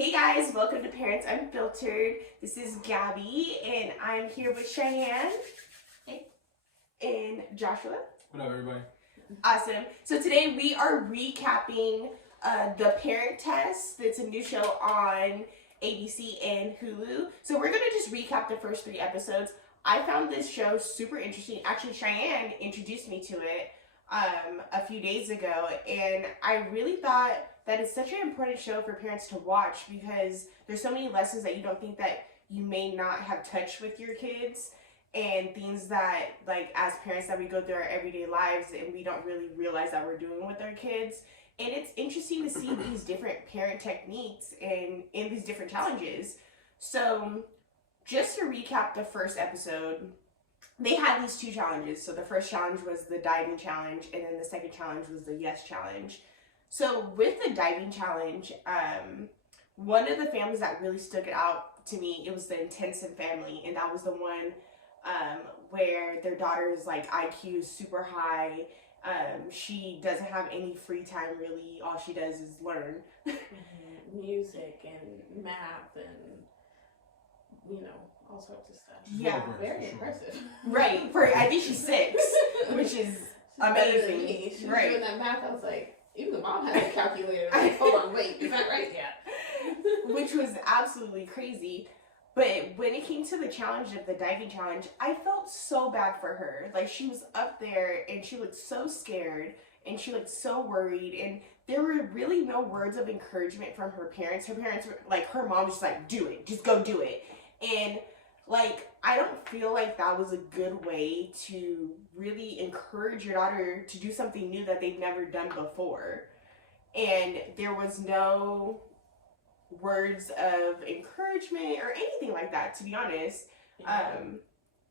Hey guys, welcome to Parents Unfiltered. This is Gabby, and I'm here with Cheyenne. Hey. And Joshua. What up, everybody? Awesome. So today we are recapping The Parent Test. It's a new show on ABC and Hulu. So we're going to just recap the first 3 episodes. I found this show super interesting. Actually, Cheyenne introduced me to it a few days ago, and I really thought that it's such an important show for parents to watch because there's so many lessons that you don't think that you may not have touched with your kids, and things that, like, as parents, that we go through our everyday lives and we don't really realize that we're doing with our kids. And it's interesting to see these different parent techniques and in these different challenges. So just to recap the first episode, they had these 2 challenges. So the first challenge was the diving challenge, and then the second challenge was the yes challenge. So with the diving challenge, one of the families that really stuck it out to me, it was the Intensive family, and that was the one where their daughter's like IQ is super high. She doesn't have any free time really. All she does is learn music and math and all sorts of stuff. Yeah, very impressive. Right. I think she's 6, which is amazing. She's right. doing that math. I was like, even the mom had a calculator. Like, hold on, wait, is that right? Yeah. Which was absolutely crazy. But when it came to the challenge of the diving challenge, I felt so bad for her. Like, she was up there and she looked so scared and she looked so worried, and there were really no words of encouragement from her parents. Her parents were like, her mom was just like, do it, just go do it. And like, I don't feel like that was a good way to really encourage your daughter to do something new that they've never done before. And there was no words of encouragement or anything like that, to be honest. Yeah. And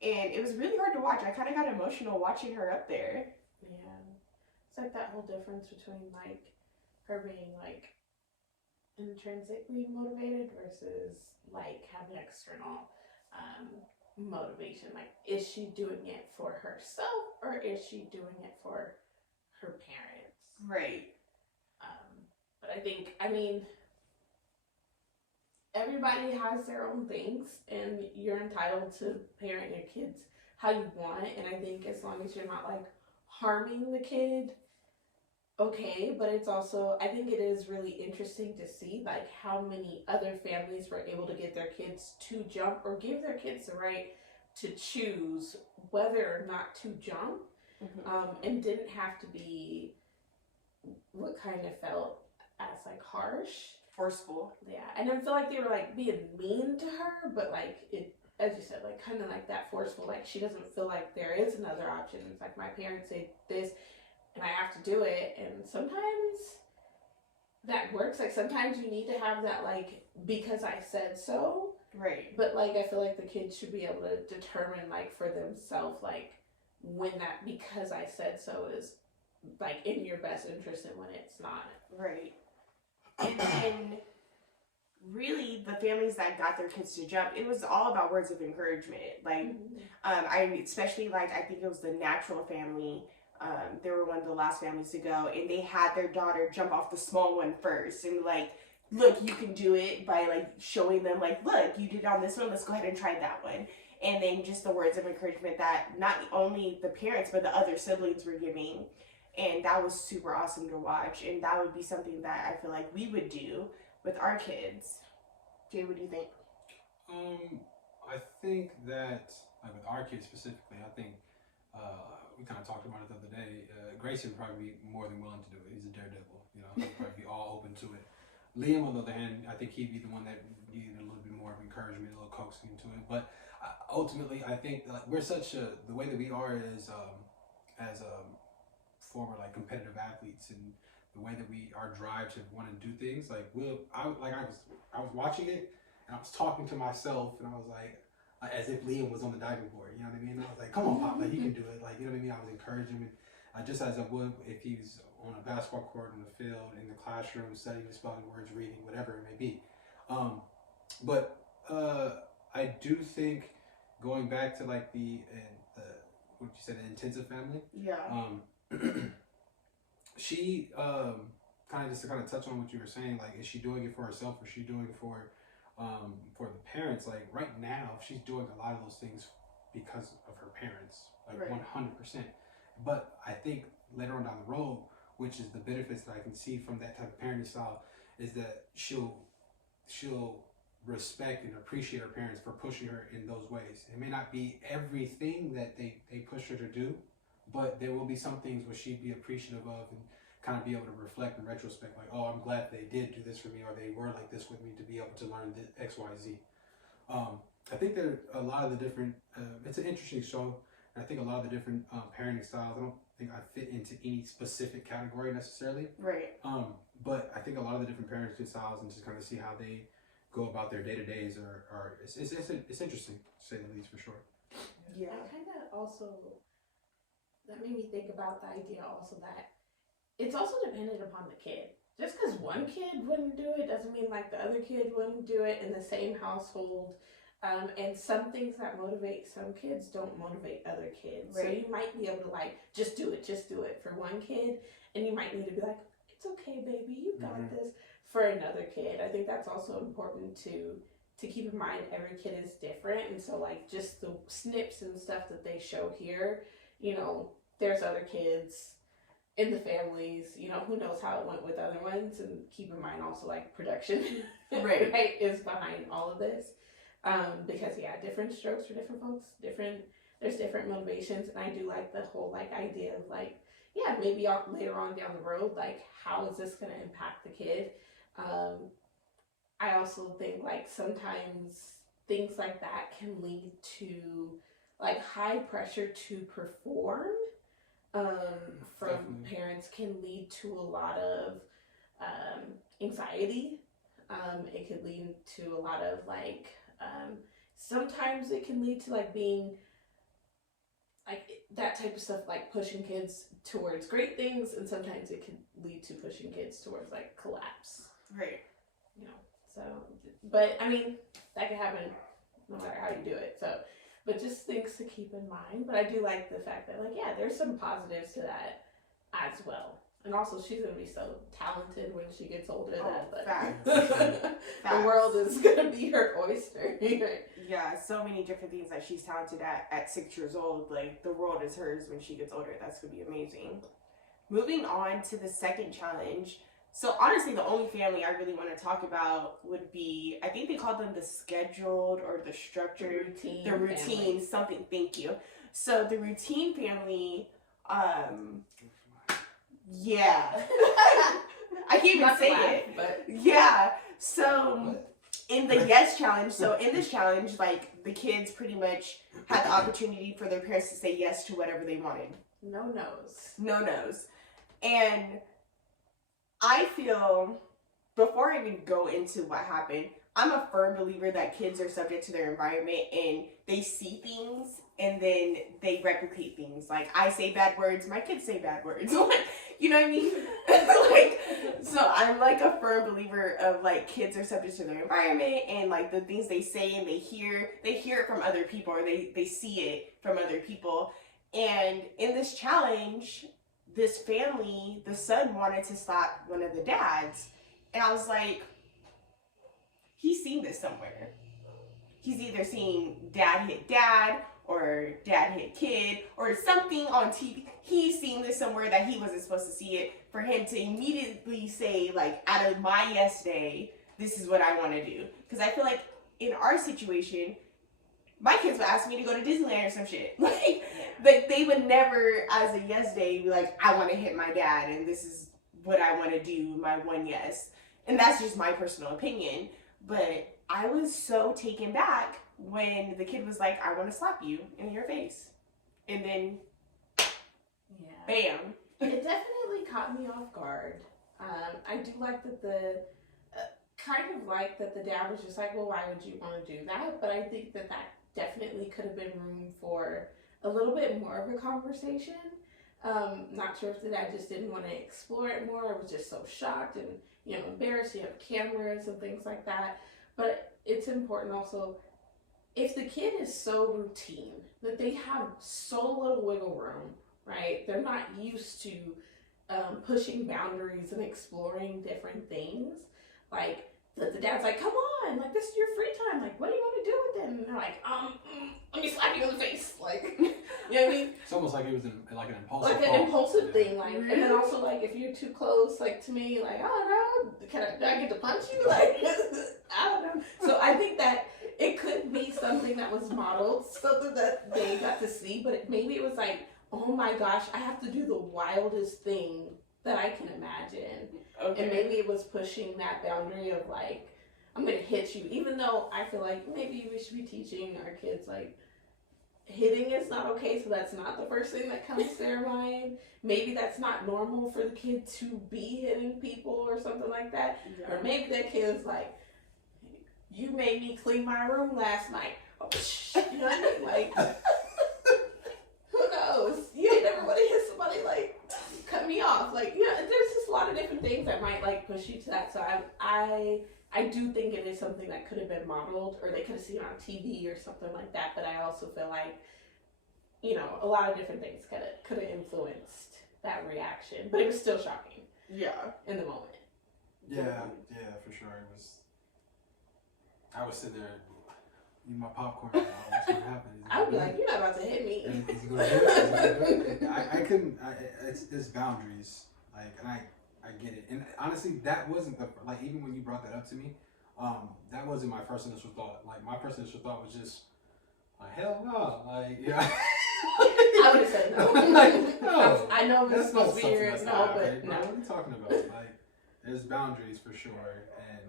it was really hard to watch. I kind of got emotional watching her up there. Yeah. It's like that whole difference between like her being like intrinsically motivated versus like having external motivation. Like, is she doing it for herself or is she doing it for her parents? Right. But I mean, everybody has their own things, and you're entitled to parent your kids how you want it. And I think as long as you're not like harming the kid, okay. But it's also, I think it is really interesting to see like how many other families were able to get their kids to jump or give their kids the right to choose whether or not to jump, and didn't have to be what kind of felt as like harsh, Forceful. yeah. I didn't feel like they were like being mean to her, but like it, as you said, like kind of like that forceful, like she doesn't feel like there is another option. It's like, my parents say this and I have to do it. And sometimes that works. Like, sometimes you need to have that like, because I said so. Right. But like, I feel like the kids should be able to determine like for themselves, like when that because I said so is like in your best interest and when it's not. Right. And then really the families that got their kids to jump, it was all about words of encouragement. Like, I especially like, I think it was the Natural family. They were one of the last families to go, and they had their daughter jump off the small one first, and like, look, you can do it, by like showing them like, look, you did it on this one, let's go ahead and try that one. And then just the words of encouragement that not only the parents but the other siblings were giving. And that was super awesome to watch. And that would be something that I feel like we would do with our kids. Jay, what do you think? I think that, like with our kids specifically, I think we kind of talked about it the other day. Grayson would probably be more than willing to do it. He's a daredevil, he'd probably be all open to it. Liam, on the other hand, I think he'd be the one that needed a little bit more of encouragement, a little coaxing to it. But ultimately, I think like we're the way that we are as former like competitive athletes, and the way that our drive to want to do things, like I was watching it and I was talking to myself, and I was like as if Liam was on the diving board, you know what I mean? I was like, come on, Pop, like you can do it, like, you know what I mean? I was encouraging him, just as I would if he was on a basketball court, on the field, in the classroom, studying, spelling words, reading, whatever it may be. But I do think, going back to like the what you said, the Intensive family. Yeah. She just to kind of touch on what you were saying, like, is she doing it for herself or is she doing it for the parents? Like right now, she's doing a lot of those things because of her parents, like Right. 100%. But I think later on down the road, which is the benefits that I can see from that type of parenting style, is that she'll respect and appreciate her parents for pushing her in those ways. It may not be everything that they push her to do, but there will be some things where she'd be appreciative of and kind of be able to reflect in retrospect, like, oh, I'm glad they did do this for me, or they were like this with me, to be able to learn X, Y, Z. I think there are a lot of the different, it's an interesting show, and I think a lot of the different parenting styles, I don't think I fit into any specific category necessarily. Right. But I think a lot of the different parenting styles, and just kind of see how they go about their day-to-days it's interesting, to say the least, for sure. Yeah. I kind of also, that made me think about the idea also that it's also dependent upon the kid. Just because one kid wouldn't do it doesn't mean like the other kid wouldn't do it in the same household. And some things that motivate some kids don't motivate other kids. Right. So you might be able to like, just do it for one kid. And you might need to be like, it's okay, baby, you got this, for another kid. I think that's also important to keep in mind. Every kid is different. And so like just the snips and stuff that they show here, you know, there's other kids in the families, you know, who knows how it went with other ones. And keep in mind also like production Right. right, is behind all of this. Because yeah, different strokes for different folks, there's different motivations. And I do like the whole like idea of like, yeah, maybe later on down the road, like how is this going to impact the kid? I also think like sometimes things like that can lead to like high pressure to perform from Definitely. parents, can lead to a lot of anxiety. It could lead to a lot of like sometimes it can lead to like being like that type of stuff, like pushing kids towards great things, and sometimes it can lead to pushing kids towards like collapse. Right. You know, so, but I mean, that can happen no matter how you do it. So, but just things to keep in mind. But I do like the fact that, like, yeah, there's some positives to that as well. And also, she's gonna be so talented when she gets older. Facts. The Facts. world is gonna be her oyster. Yeah, so many different things that she's talented at 6 years old. Like, the world is hers when she gets older. That's gonna be amazing. Moving on to the second challenge. So honestly, the only family I really want to talk about would be, I think they call them the scheduled or the structured, the routine family. something. Thank you. So the routine family, yeah. I can't even Not say laugh, it. but Yeah. So in the yes challenge, so in this challenge, like the kids pretty much had the opportunity for their parents to say yes to whatever they wanted. no nos. No nos. And I feel, before I even go into what happened, I'm a firm believer that kids are subject to their environment and they see things and then they replicate things. Like, I say bad words, my kids say bad words. Like, you know what I mean? Like, so I'm like a firm believer of like kids are subject to their environment and like the things they say and they hear it from other people, or they see it from other people. And in this challenge, this family, the son wanted to slap one of the dads. And I was like, he's seen this somewhere. He's either seen dad hit dad or dad hit kid or something on TV. He's seen this somewhere that he wasn't supposed to see it, for him to immediately say, like, out of my yes day, this is what I want to do. Because I feel like in our situation, my kids would ask me to go to Disneyland or some shit. Like they would never, as a yes day, be like, I want to hit my dad and this is what I want to do, my one yes. And that's just my personal opinion. But I was so taken back when the kid was like, I want to slap you in your face. And then, Yeah. bam. It definitely caught me off guard. I do like that the dad was just like, well, why would you want to do that? But I think that definitely could have been room for a little bit more of a conversation. Not sure if the dad just didn't want to explore it more, or was just so shocked and, you know, embarrassed. You have cameras and things like that. But it's important also, if the kid is so routine that they have so little wiggle room, right? They're not used to pushing boundaries and exploring different things. Like, the dad's like, come on, like, this is your free time. Like, what do you want to do with it? And they're like, let me slap you in the face. Like, you know what I mean? It's almost like it was like an impulsive Like an thought. impulsive thing. Like, and then also, like, if you're too close, like, to me, like, oh, no, do I get to punch you? Like, I don't know. So I think that it could be something that was modeled, something that they got to see, but maybe it was like, oh my gosh, I have to do the wildest thing that I can imagine. Okay. And maybe it was pushing that boundary of like, I'm gonna hit you, even though I feel like maybe we should be teaching our kids like hitting is not okay, so that's not the first thing that comes to their mind. Maybe that's not normal for the kid to be hitting people or something like that. Yeah. Or maybe that kid's like, you made me clean my room last night. Oh, you know what I mean? Like, who knows? You ain't never want to hit somebody like, cut me off. Like, you know, there's just a lot of different things that might like push you to that. So I do think it is something that could have been modeled, or they could have seen on TV or something like that. But I also feel like, you know, a lot of different things could have influenced that reaction. But it was still shocking. Yeah. In the moment. Yeah, for sure. It was. I was sitting there eating my popcorn. What's gonna happen? I would be like, you're not about to hit me. Is he gonna do it? Is he gonna do it? I couldn't. It's boundaries. Like, and I get it. And honestly, that wasn't like, even when you brought that up to me, that wasn't my first initial thought. Like, my first initial thought was just like, hell no. Like, yeah. I would have said no. Like, no. I know this That's not was something weird. that's No, not but happening, bro. no. What are you talking about? Like, there's boundaries for sure. And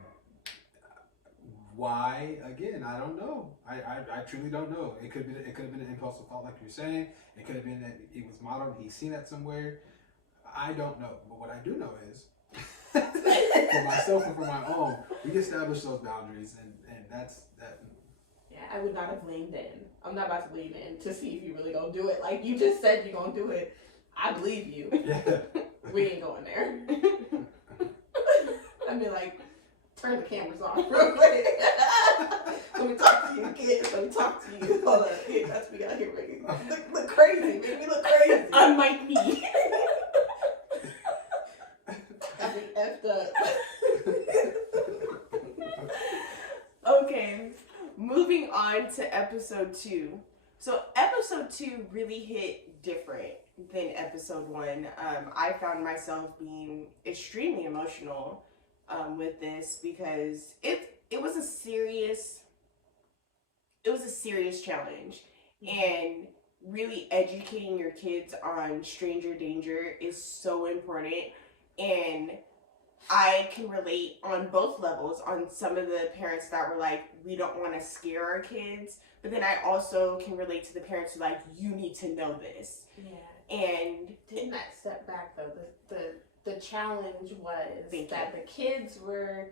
why? Again, I don't know. I truly don't know. It could have been an impulsive thought, like you're saying. It could have been that it was modeled. He's seen that somewhere. I don't know. But what I do know is, for myself and for my own, we established those boundaries, and that's that. Yeah, I would not have leaned in. I'm not about to lean in to see if you really gonna do it. Like, you just said you're gonna do it. I believe you. Yeah. We ain't going there. I'd be like, turn the cameras off real quick. Let me talk to you, kids. Let me talk to you. Hold on. Here, that's me out here making look crazy. Make me look crazy. Unlike me. I'd be effed up. Okay, moving on to episode 2. So episode 2 really hit different than episode 1. I found myself being extremely emotional with this because it was a serious challenge, and really educating your kids on stranger danger is so important. And I can relate on both levels, on some of the parents that were like, we don't want to scare our kids, but then I also can relate to the parents who are like, you need to know this. Yeah. And Taking that step back though, the challenge was that the kids were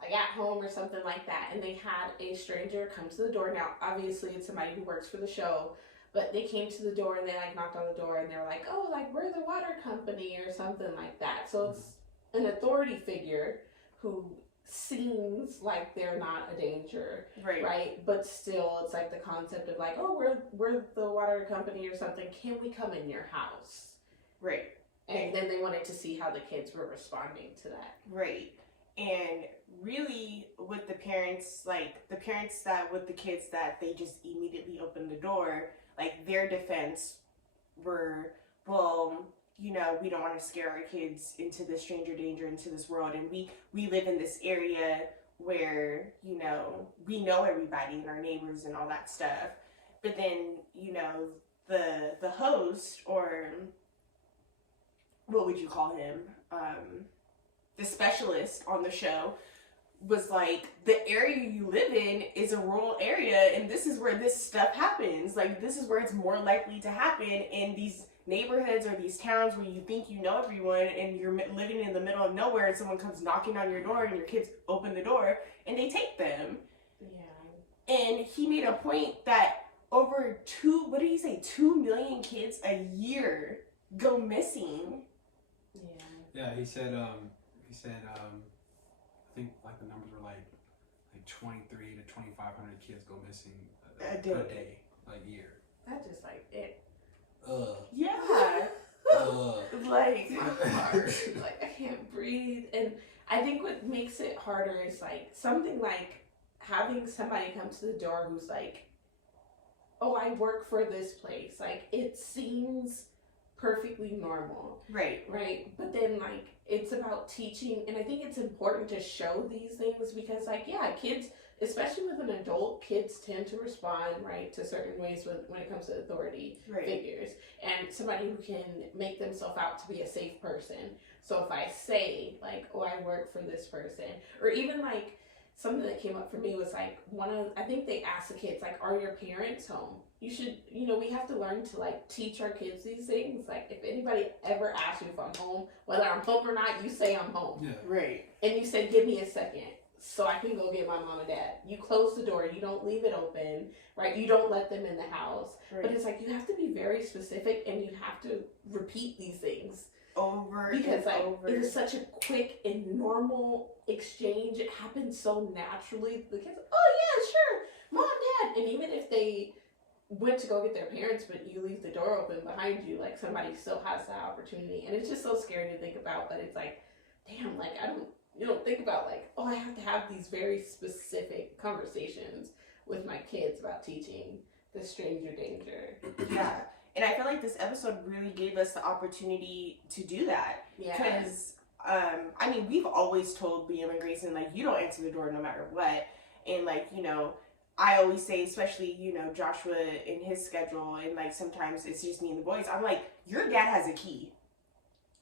like at home or something like that, and they had a stranger come to the door. Now, obviously, it's somebody who works for the show, but they came to the door and they like knocked on the door and they were like, oh, like, we're the water company or something like that. So it's an authority figure who seems like they're not a danger, right? But still, it's like the concept of like, oh, we're the water company or something. Can we come in your house? Right. And then they wanted to see how the kids were responding to that. Right. And really, with the parents, like the parents that with the kids that they just immediately opened the door, like their defense were, well, you know, we don't want to scare our kids into this stranger danger, into this world, and we live in this area where, you know, we know everybody and our neighbors and all that stuff. But then, you know, the host, or what would you call him, the specialist on the show, was like, the area you live in is a rural area, and this is where this stuff happens. Like, this is where it's more likely to happen in these neighborhoods or these towns where you think you know everyone, and you're living in the middle of nowhere, and someone comes knocking on your door, and your kids open the door, and they take them. Yeah. And he made a point that over 2 million kids a year go missing. Yeah, he said, I think like the numbers were like 23 to 2,500 kids go missing a day, like year. That's just like it. Yeah. Like, my heart, like, I can't breathe. And I think what makes it harder is, like, something like having somebody come to the door who's like, oh, I work for this place. Like, it seems perfectly normal. right. But then, like, it's about teaching, and I think it's important to show these things because, like, yeah, kids, especially with an adult, kids tend to respond, right, to certain ways when it comes to authority figures. And somebody who can make themselves out to be a safe person. So if I say, like, oh, I work for this person, or even, like, something that came up for me was, like, I think they asked the kids, like, are your parents home? You should, we have to learn to, like, teach our kids these things. Like, if anybody ever asks you if I'm home, whether I'm home or not, you say I'm home. Yeah. Right. And you said, give me a second so I can go get my mom and dad. You close the door. You don't leave it open, right? You don't let them in the house. Right. But it's like, you have to be very specific and you have to repeat these things. Over Because, like, over. it is such a quick and normal exchange. It happens so naturally. The kids, oh yeah, sure, mom, dad. And even if they went to go get their parents, but you leave the door open behind you, like, somebody still has that opportunity. And it's just so scary to think about, but it's like, damn, like, you don't think about, like, oh, I have to have these very specific conversations with my kids about teaching the stranger danger. Yeah. And I feel like this episode really gave us the opportunity to do that. Yeah. Because, I mean, we've always told Liam and Grayson, like, you don't answer the door no matter what. And, like, I always say, especially, Joshua in his schedule, and, like, sometimes it's just me and the boys, I'm like, your dad has a key.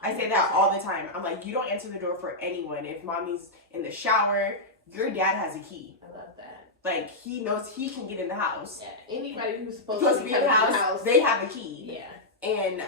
I say that all the time. I'm like, you don't answer the door for anyone. If mommy's in the shower, your dad has a key. I love that. Like, he knows he can get in the house. Yeah, anybody who's supposed to be in the house, they have a key. Yeah. And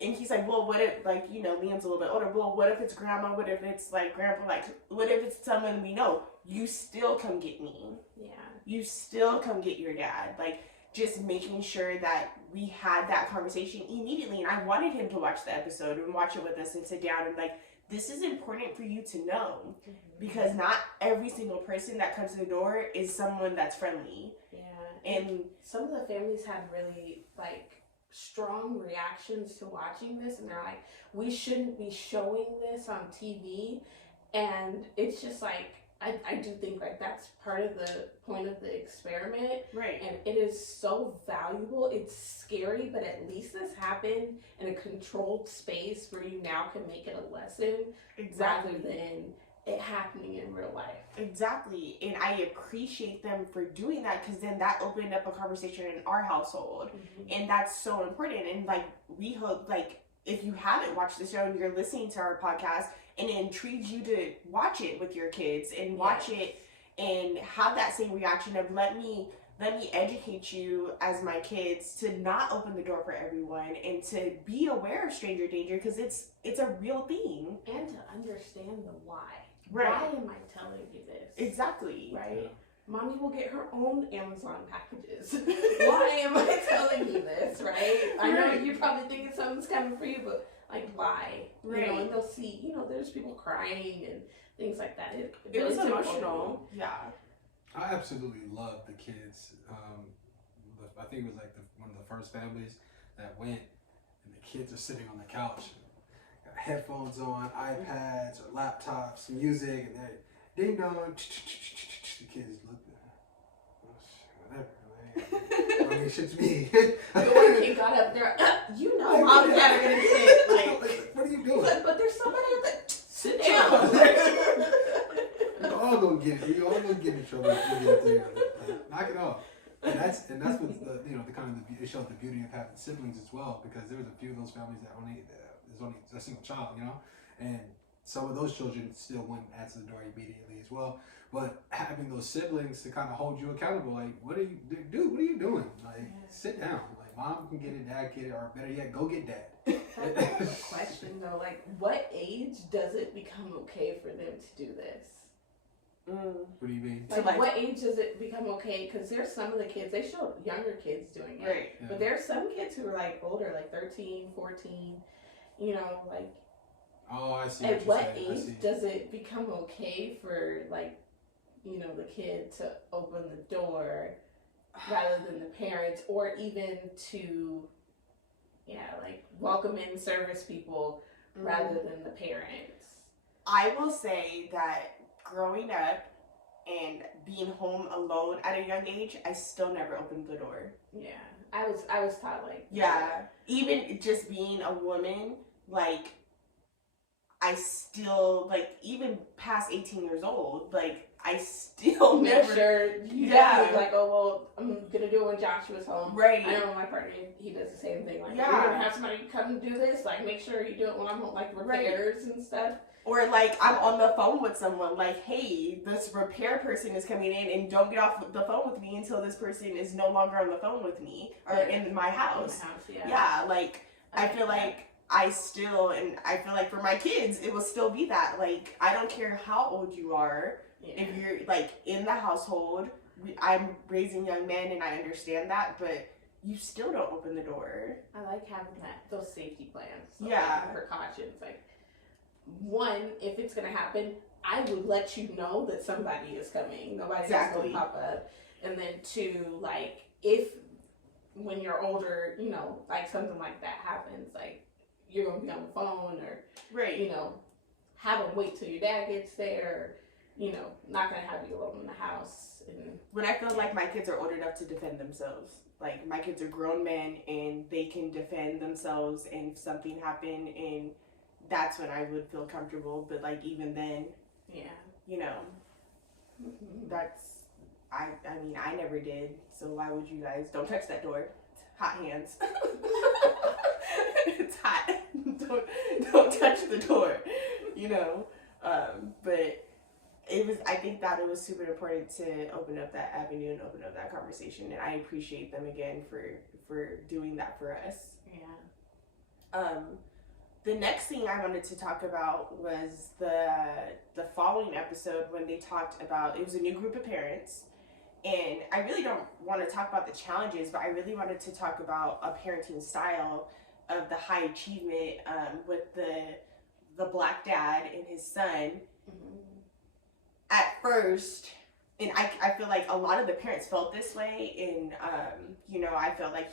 and he's like, well, what if, like, Liam's a little bit older, well, what if it's grandma, what if it's, like, grandpa, like, what if it's someone we know? You still come get me. Yeah. You still come get your dad. Like, just making sure that we had that conversation immediately. And I wanted him to watch the episode and watch it with us and sit down and, like, this is important for you to know. Mm-hmm. Because not every single person that comes to the door is someone that's friendly. Yeah. And some of the families had really, like, strong reactions to watching this, and they're like, we shouldn't be showing this on TV. And it's just like, I do think, like, that's part of the point of the experiment. right. And it is so valuable. It's scary, but at least this happened in a controlled space where you now can make it a lesson Exactly. rather than it happening in real life. Exactly. And I appreciate them for doing that, because then that opened up a conversation in our household. Mm-hmm. And that's so important. And, like, we hope, like, if you haven't watched the show and you're listening to our podcast and it intrigues you to watch it with your kids and watch it and have that same reaction of let me educate you as my kids to not open the door for everyone and to be aware of stranger danger, because it's a real thing. And to understand the why. Right. Why am I telling you this? Exactly. Right? Yeah. Mommy will get her own Amazon packages. Why am I telling you this, right? I know you're probably thinking something's coming for you, but, like, why? Right. And they'll see, there's people crying and things like that. It was emotional. Yeah. I absolutely love the kids. I think it was like one of the first families that went, and the kids are sitting on the couch, got headphones on, iPads or laptops, music, and they're ding dong. The kids look, whatever. I mean, shit's me. The one kid got up there, mom and dad are gonna sit. Like, what are you doing? But there's somebody that sit down. We're all gonna get it. We all gonna get in trouble if we get there. Like, knock it off. And that's what it shows the beauty of having siblings as well, because there was a few of those families that there's only a single child, and some of those children still wouldn't answer the door immediately as well. But having those siblings to kind of hold you accountable, like, what are you doing? Like, sit down. Like, mom can get it, dad get it, or better yet, go get dad. That's a question though. Like, what age does it become okay for them to do this? What do you mean? Like, what age does it become okay? Because there's some of the kids, they showed younger kids doing it. Right. Yeah. But there's some kids who are, like, older, like 13, 14, like. Oh, I see. At what age does it become okay for, like, the kid to open the door rather than the parents, or even to Yeah, like welcome in service people rather than the parents. I will say that growing up and being home alone at a young age, I still never opened the door. Yeah, I was taught like Yeah, even just being a woman, like I still like even past 18 years old, like I still never. Sure, you definitely like, oh well, I'm gonna do it when Joshua's home. Right. I know my partner, he does the same thing. Like, Yeah. you're gonna have somebody come do this. Like, make sure you do it when I'm home, like repairs and stuff. Or like I'm on the phone with someone, like, hey, this repair person is coming in, and don't get off the phone with me until this person is no longer on the phone with me or in my house. Yeah, like I feel like I still, and I feel like for my kids, it will still be that. Like, I don't care how old you are, if you're like in the household. I'm raising young men, and I understand that, but you still don't open the door. I like having those safety plans. So Yeah, like, precautions, like. One, if it's gonna happen, I would let you know that somebody is coming. Nobody's gonna pop up. And then two, like if when you're older, you know, like something like that happens, like you're gonna be on the phone or you know, have them wait till your dad gets there. You know, not gonna have you alone in the house. And when I feel like my kids are old enough to defend themselves. Like my kids are grown men and they can defend themselves, and if something happened, and that's when I would feel comfortable. But like even then, you know, that's I mean I never did. So why would you guys? Don't touch that door. It's hot hands. It's hot. Don't touch the door. You know. But I think that it was super important to open up that avenue and open up that conversation, and I appreciate them again for doing that for us. The next thing I wanted to talk about was the following episode when they talked about, it was a new group of parents, and I really don't want to talk about the challenges, but I really wanted to talk about a parenting style of the high achievement with the black dad and his son. At first, and I feel like a lot of the parents felt this way, and you know, I felt like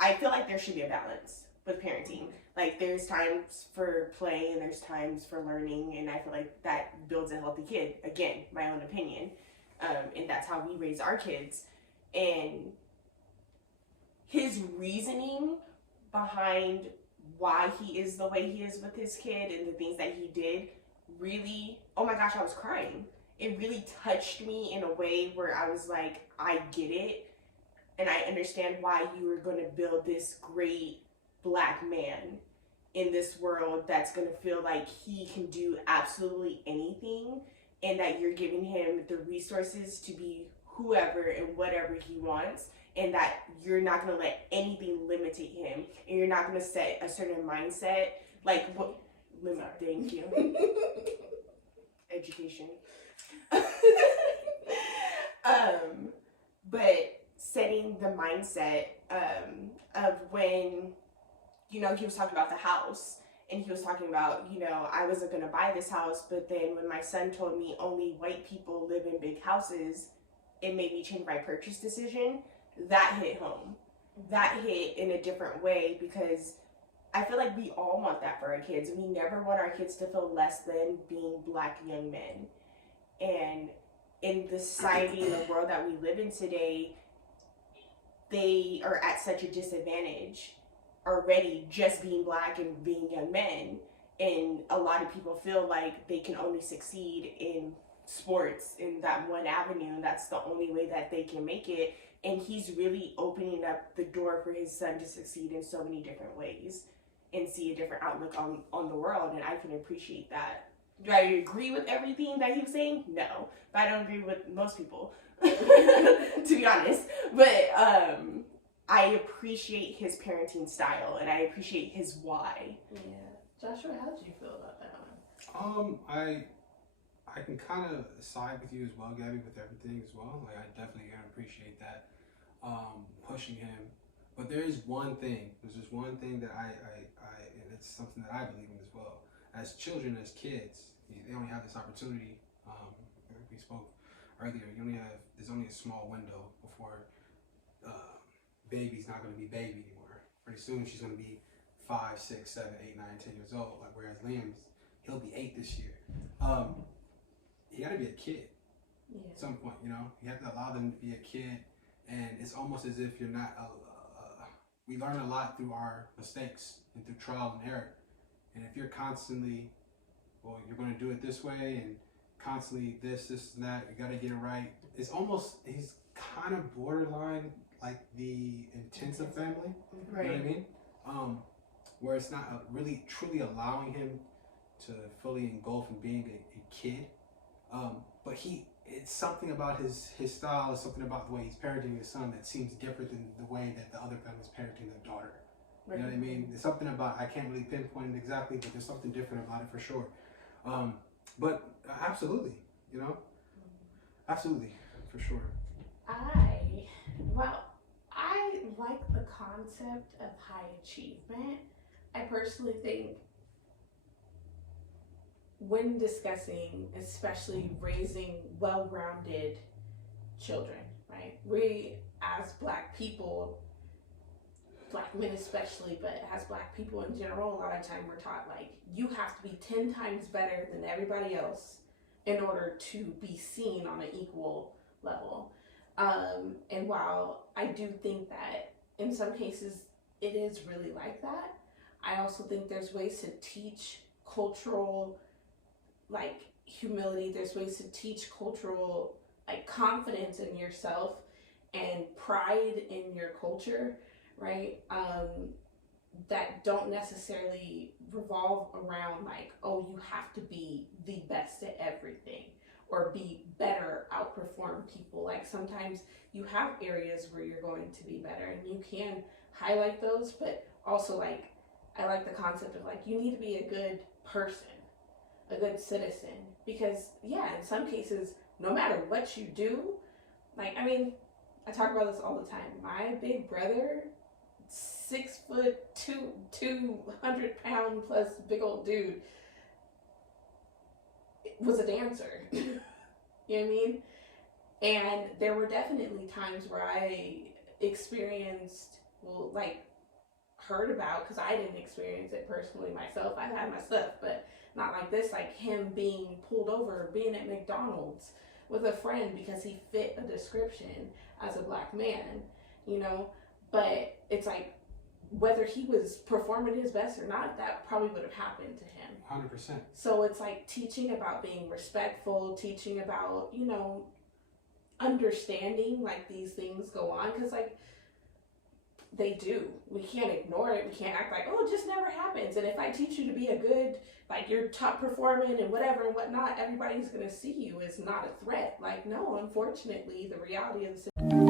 I feel like there should be a balance with parenting. Like there's times for play and there's times for learning, and I feel like that builds a healthy kid. Again, my own opinion, and that's how we raise our kids. And his reasoning behind why he is the way he is with his kid and the things that he did really, oh my gosh, I was crying. It really touched me in a way where I was like, I get it, and I understand why you were going to build this great black man in this world that's going to feel like he can do absolutely anything, and that you're giving him the resources to be whoever and whatever he wants, and that you're not going to let anything limit him, and you're not going to set a certain mindset like what thank you. Education. But setting the mindset of when, you know, he was talking about the house, and he was talking about, you know, I wasn't going to buy this house, but then when my son told me only white people live in big houses, it made me change my purchase decision. That hit home. That hit in a different way, because I feel like we all want that for our kids. We never want our kids to feel less than being black young men. And in the society and the world that we live in today, they are at such a disadvantage already just being black and being young men. And a lot of people feel like they can only succeed in sports, in that one avenue, and that's the only way that they can make it. And he's really opening up the door for his son to succeed in so many different ways and see a different outlook on the world, and I can appreciate that. Do I agree with everything that he was saying? No, but I don't agree with most people, to be honest. But I appreciate his parenting style, and I appreciate his why. Yeah, Joshua, how did you feel about that one? I can kind of side with you as well, Gabby, with everything as well. Like I definitely appreciate that, pushing him. But there is one thing. There's just one thing that I and it's something that I believe in as well. As children, as kids, they only have this opportunity. Like we spoke earlier, there's only a small window before baby's not going to be baby anymore. pretty soon she's going to be 5, 6, 7, 8, 9, 10 years old. Like, whereas he'll be 8 this year. You got to be a kid at some point, you know. You have to allow them to be a kid, and it's almost as if you're not. We learn a lot through our mistakes and through trial and error. And if you're constantly, well, you're going to do it this way, and constantly this and that, you got to get it right. It's almost, he's kind of borderline like the intensive family. Right. You know what I mean? Where it's not really truly allowing him to fully engulf in being a kid. But it's something about his style, it's something about the way he's parenting his son that seems different than the way that the other family's parenting their daughter. You know what I mean? There's something about, I can't really pinpoint it exactly, but there's something different about it for sure. But absolutely, you know? Absolutely, for sure. I like the concept of high achievement. I personally think when discussing, especially raising well-rounded children, right? We, as Black people, Black men especially, but as Black people in general, a lot of time we're taught, like, you have to be 10 times better than everybody else in order to be seen on an equal level. And while I do think that in some cases it is really like that, I also think there's ways to teach cultural, like, humility. There's ways to teach cultural, like, confidence in yourself and pride in your culture, right? That don't necessarily revolve around, like, oh, you have to be the best at everything or be better, outperform people. Like, sometimes you have areas where you're going to be better and you can highlight those, but also, like, I like the concept of, like, you need to be a good person, a good citizen, because yeah, in some cases, no matter what you do, like, I mean, I talk about this all the time. My big brother, 6'2", 200-pound plus big old dude, was a dancer. You know what I mean? And there were definitely times where I experienced, well, like, heard about, because I didn't experience it personally myself. I had my stuff, but not like this, like him being pulled over, being at McDonald's with a friend because he fit a description as a Black man, you know? But it's like, whether he was performing his best or not, that probably would have happened to him. 100%. So it's like teaching about being respectful, teaching about, you know, understanding, like, these things go on, because, like, they do. We can't ignore it. We can't act like, oh, it just never happens. And if I teach you to be a good, like, you're top performing and whatever and whatnot, everybody's going to see you as not a threat. Like, no, unfortunately, the reality of the situation